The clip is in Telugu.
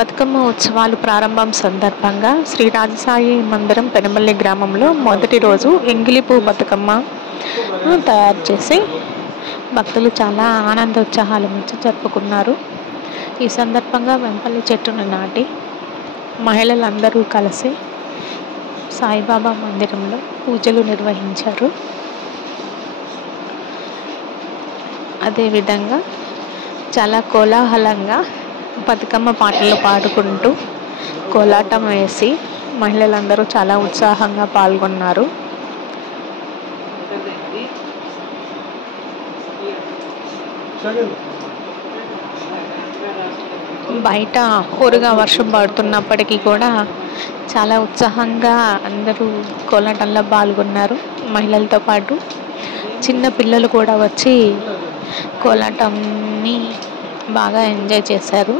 బతుకమ్మ ఉత్సవాలు ప్రారంభం సందర్భంగా శ్రీ రాజసాయి మందిరం పెనమల్లి గ్రామంలో మొదటి రోజు ఎంగిలిపూ బతుకమ్మ తయారు చేసి భక్తులు చాలా ఆనందోత్సాహాల మధ్య జరుపుకున్నారు. ఈ సందర్భంగా వెంపల్లి చెట్టును నాటి మహిళలందరూ కలిసి సాయిబాబా మందిరంలో పూజలు నిర్వహించారు. అదేవిధంగా చాలా కోలాహలంగా బతుకమ్మ పాటలు పాడుకుంటూ కోలాటం వేసి మహిళలందరూ చాలా ఉత్సాహంగా పాల్గొన్నారు. బయట హోరుగా వర్షం పడుతున్నప్పటికీ కూడా చాలా ఉత్సాహంగా అందరూ కోలాటంలో పాల్గొన్నారు. మహిళలతో పాటు చిన్న పిల్లలు కూడా వచ్చి కోలాటంని బాగా ఎంజాయ్ చేశారు.